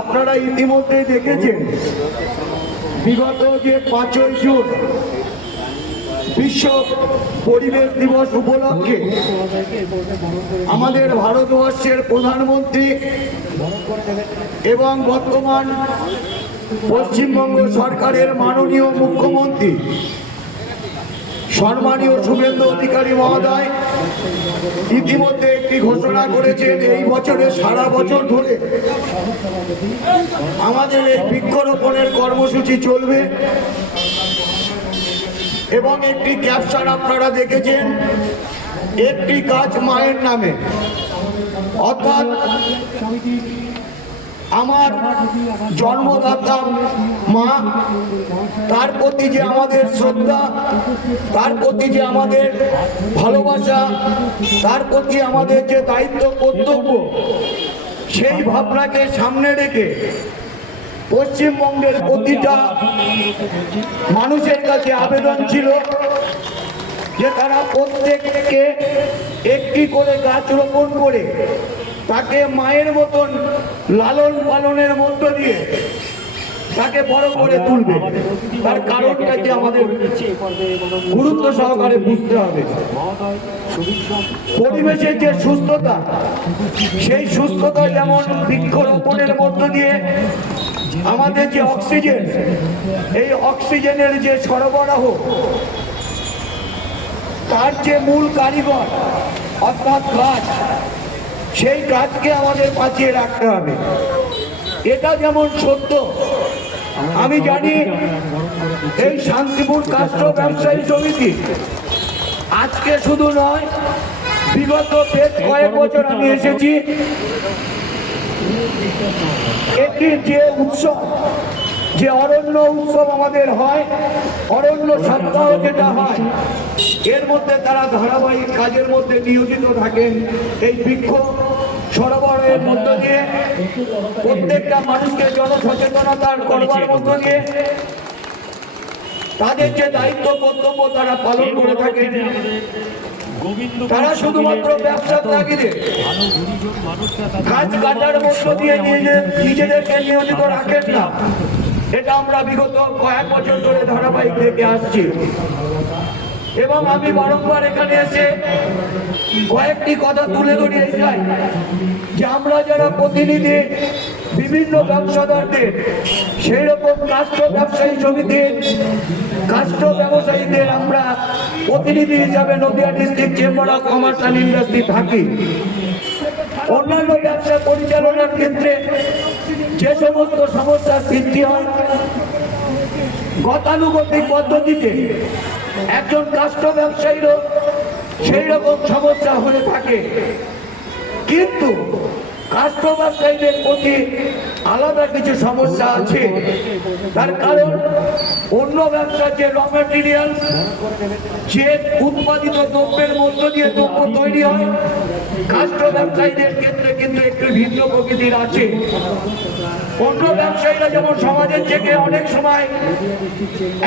আপনারা ইতিমধ্যে দেখেছেন বিগত যে 5ই জুন বিশ্ব পরিবেশ দিবস উপলক্ষে আমাদের ভারতবর্ষের প্রধানমন্ত্রী এবং বর্তমান পশ্চিমবঙ্গ সরকারের মাননীয় মুখ্যমন্ত্রী সম্মানীয় শুভেন্দু অধিকারী মহোদয় ইতিমধ্যে একটি ঘোষণা করেছেন। এই বছরে সারা বছর ধরে আমাদের এই বৃক্ষরোপণের কর্মসূচি চলবে এবং একটি ক্যাপশন আপনারা দেখেছেন, একটি গাছ মায়ের নামে, অর্থাৎ আমার জন্মদাতা মা, তার প্রতি যে আমাদের শ্রদ্ধা, তার প্রতি যে আমাদের ভালোবাসা, তার প্রতি আমাদের যে দায়িত্ব কর্তব্য, সেই ভাবনাকে সামনে রেখে পশ্চিমবঙ্গের প্রতিটা মানুষের কাছে আবেদন ছিল যে তারা প্রত্যেককে একটি করে গাছ রোপণ করে তাকে মায়ের মতন লালন পালনের মধ্য দিয়ে তাকে বড় করে তুলবে। তার কারণটাকে আমাদের গুরুত্ব সহকারে বুঝতে হবে। পরিবেশের যে সুস্থতা, সেই সুস্থতা যেমন বৃক্ষরোপণের মধ্য দিয়ে আমাদের যে অক্সিজেন, এই অক্সিজেনের যে সরবরাহ, তার যে মূল কারিগর অর্থাৎ গাছ, সেই গাছকে আমাদের বাঁচিয়ে রাখতে হবে। এটা যেমন সত্য, আমি জানি এই শান্তিপুর কাষ্ঠ ব্যবসায়ী সমিতি আজকে শুধু নয়, বিগত বেশ কয়েক বছর আমি এসেছি। একটি যে উৎসব, যে অরণ্য উৎসব আমাদের হয়, অরণ্য সপ্তাহ যেটা হয়, এর মধ্যে তারা ধারাবাহিক কাজের মধ্যে নিয়োজিত থাকেন। এই বৃক্ষ সরবরাহের মধ্য দিয়ে প্রত্যেকটা মানুষকে জনসচেতনতা করবার মধ্য দিয়ে তাদের যে দায়িত্ব কর্তব্য তারা পালন করে থাকেন। তারা শুধুমাত্র ব্যবসার তাগিদে গাছ কাটার মধ্য দিয়ে নিজেদেরকে নিয়োজিত রাখেন না। এটা আমরা বিগত কয়েক বছর ধরে ধারাবাহিক দেখে আসছি এবং আমি বারংবার এখানে এসে কয়েকটি কথা তুলে ধরিয়ে যাই যে আমরা যারা প্রতিনিধি বিভিন্ন ব্যবসাদারদের, সেই রকম কাষ্ঠ ব্যবসায়ী সমিতির কাষ্ঠ ব্যবসায়ীদের আমরা প্রতিনিধি হিসাবে Nadia district chamber of commerce and industry থাকি। অন্যান্য ব্যবসা পরিচালনার ক্ষেত্রে যে সমস্ত সমস্যার সৃষ্টি হয়, গতানুগতিক পদ্ধতিতে একজন কাষ্ঠ ব্যবসায়ীরও সেই রকম সমস্যা হয়ে থাকে, কিন্তু কাষ্ঠ ব্যবসায়ীদের প্রতি আলাদা কিছু সমস্যা আছে। তার কারণ অন্য ব্যবসার যে র মেটেরিয়াল, যে উৎপাদিত দ্রব্যের মধ্য দিয়ে দ্রব্য তৈরি হয়, কাষ্ঠ ব্যবসায়ীদের ক্ষেত্রে কিন্তু একটু ভিন্ন প্রকৃতির আছে। অন্য ব্যবসায়ীরা যেমন সমাজের থেকে অনেক সময়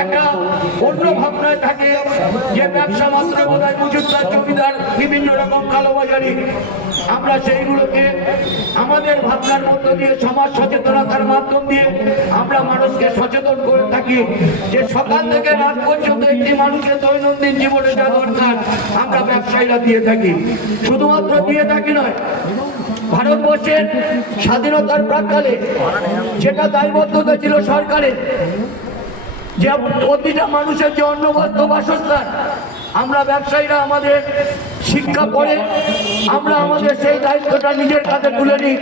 একটা অন্য ভাবনায় থাকে যে ব্যবসা মাত্র বোধহয় মজুতদার, জমিদার, বিভিন্ন রকম কালোবাজারি, আমরা সেইগুলোকে আমাদের ভাবনার মধ্য দিয়ে সমাজ সচেতনতার মাধ্যম দিয়ে আমরা মানুষকে সচেতন করে থাকি যে সকাল থেকে রাত পর্যন্ত একটি মানুষের দৈনন্দিন জীবনে যা দরকার আমরা ব্যবসায়ীরা দিয়ে থাকি। শুধুমাত্র দিয়ে থাকি নয়, ভারতবর্ষের স্বাধীনতার প্রাক্কালে যেটা দায়বদ্ধতা ছিল সরকারের, যে প্রতিটা মানুষের যে অন্ন বস্ত্র বাসস্থান, আমরা ব্যবসায়ীরা আমাদের শিক্ষা পড়ে আমরা আমাদের সেই দায়িত্বটা নিজের কাছে তুলে নিই।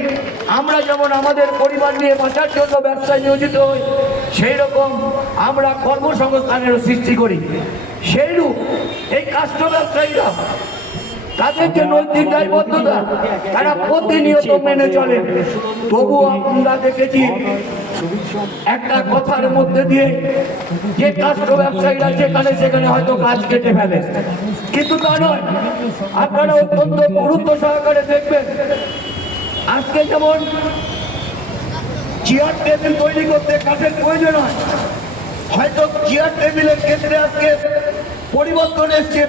আমরা যেমন আমাদের পরিবার নিয়ে বাঁচার জন্য ব্যবসায় নিয়োজিত হই, সেই রকম আমরা কর্মসংস্থানেরও সৃষ্টি করি। সেইরূপ এই কাষ্ঠ ব্যবসায়ীরা তাদের যে নৈতিক দায়বদ্ধতা তারা প্রতিনিয়ত মেনে চলে। তবুও আমরা দেখেছি একটা কথার মধ্যে দিয়ে যে কাষ্ঠ ব্যবসায়ীরা যেখানে সেখানে হয়তো গাছ কেটে ফেলে, কিন্তু তা নয়। আপনারা অত্যন্ত গুরুত্ব সহকারে দেখবেন, আজকে যেমন চেয়ার টেবিল তৈরি করতে কাঠের প্রয়োজন হয়, হয়তো চেয়ার টেবিলের ক্ষেত্রে আজকে পরিবর্তন এসছে,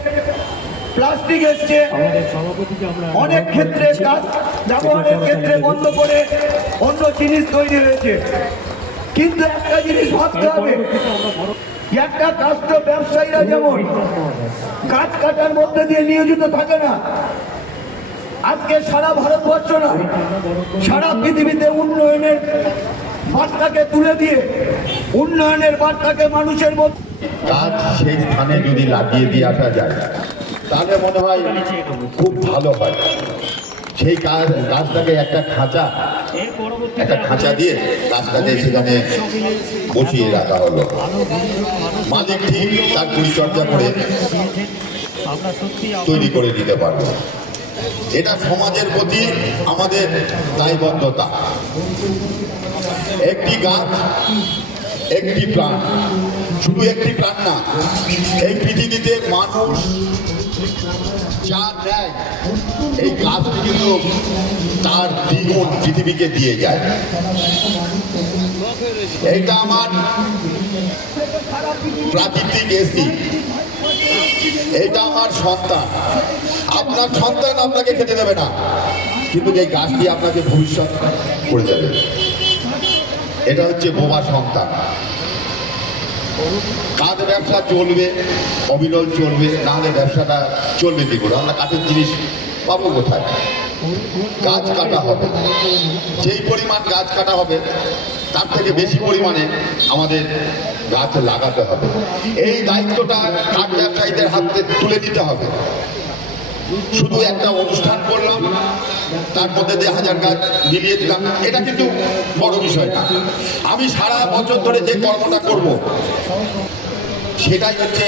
প্লাস্টিক এসছে, অনেক ক্ষেত্রে গাছ ব্যবহারের ক্ষেত্রে বন্ধ করে অন্য জিনিস তৈরি হয়েছে। কিন্তু একটা জিনিস ভাবতে হবে, একটা কাষ্ঠ ব্যবসায়ীরা যেমন গাছ কাটার মধ্যে দিয়ে নিয়োজিত থাকে না, আজকে সারা ভারতবর্ষ নয়, সারা পৃথিবীতে উন্নয়নের বার্তাকে তুলে দিয়ে উন্নয়নের বার্তাকে মানুষের মধ্যে গাছ সেই স্থানে যদি লাগিয়ে দিয়ে আসা যায় তাহলে মনে হয় খুব ভালো হয়। সেই গাছটাকে একটা খাঁচা দিয়ে গাছটাকে সেখানে বসিয়ে রাখা হলো। মালিক ঠিক তার পরিচর্যা করে তৈরি করে দিতে পারবে। এটা সমাজের প্রতি আমাদের দায়বদ্ধতা। একটি গাছ একটি প্রাণ, শুধু একটি প্রাণ না, এই পৃথিবীতে মানুষ যা দেয় এই গাছটি কিন্তু তার দ্বিগুণ পৃথিবীকে দিয়ে যায়। এইটা আমার প্রাকৃতিক এসি, এটা আমার সন্তান। আপনার সন্তান আপনাকে খেতে দেবে না, কিন্তু এই গাছটি আপনাকে ভবিষ্যৎ করে যাবে। এটা হচ্ছে বোবা সন্তান। কাঠ ব্যবসা চলবে, অবিরল চলবে, নাহলে ব্যবসাটা চলবে কি করে? আমরা কাঠের জিনিস পাবো কোথায়? গাছ কাটা হবে, যেই পরিমাণ গাছ কাটা হবে তার থেকে বেশি পরিমাণে আমাদের গাছ লাগাতে হবে। এই দায়িত্বটা কাঠ ব্যবসায়ীদের হাতে তুলে দিতে হবে। শুধু একটা অনুষ্ঠান করলাম, তার মধ্যে দিয়ে 1000 গাছ মিলিয়ে দিলাম, এটা কিন্তু বড় বিষয় না। আমি সারা বছর ধরে যে কর্মটা করব সেটাই হচ্ছে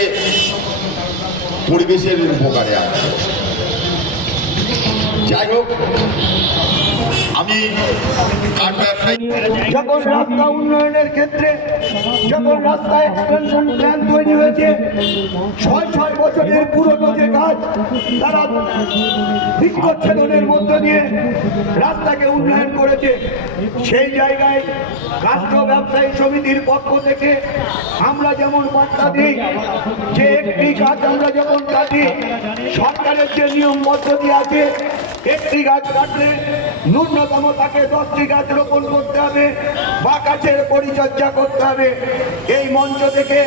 পরিবেশের উপকারে আছে। যাই হোক, আমি কাঠ ব্যবসায়ী। যখন রাস্তা উন্নয়নের ক্ষেত্রে যখন রাস্তা এক্সটেনশন প্ল্যান তৈরি হয়েছে, 6 বছরের পুরনো যে কাজ তারা বৃক্ষচ্ছেদনের মধ্য দিয়ে রাস্তাকে উন্নয়ন করেছে, সেই জায়গায় রাষ্ট্র ব্যবসায়ী সমিতির পক্ষ থেকে আমরা যেমন বার্তা দিই যে একটি গাছ আমরা যখন কাটি, সরকারের যে নিয়ম পদ্ধতি আছে, একটি গাছ কাটলে ন্যূনতম তাকে 10টি গাছ রোপণ করতে হবে বা গাছের পরিচর্যা করতে হবে। এই মঞ্চ থেকে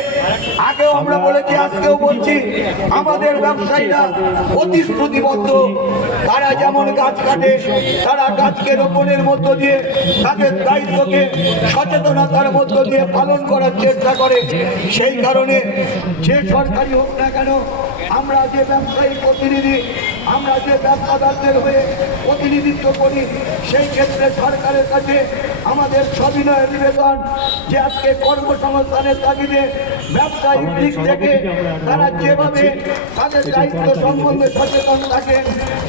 আগেও আমরা বলেছি, আজকেও বলছি, আমাদের ব্যবসায়ীরা প্রতিশ্রুতিবদ্ধ। তারা যেমন গাছ কাটে, তারা গাছকে রোপণের মধ্য দিয়ে তাদের দায়িত্বকে সচেতনতার মধ্য দিয়ে পালন করার চেষ্টা করে। সেই কারণে যে সরকারি হোক না কেন, আমরা যে ব্যবসায়ী প্রতিনিধি, আমরা যে ব্যবসাদারদের হয়ে প্রতিনিধিত্ব করি, সেই ক্ষেত্রে সরকারের কাছে আমাদের সবিনয় নিবেদন যে আজকে কর্মসংস্থানের তাগিদে ব্যবসায়িক দিক থেকে তারা যেভাবে তাদের দায়িত্ব সম্বন্ধে সচেতন থাকেন,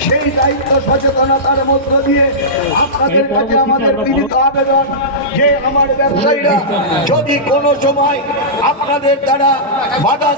সেই দায়িত্ব সচেতনতার মধ্য দিয়ে আপনাদের কাছে আমাদের বিনীত আবেদন যে আমার ব্যবসায়ীরা যদি কোনো সময় আপনাদের দ্বারা বাধা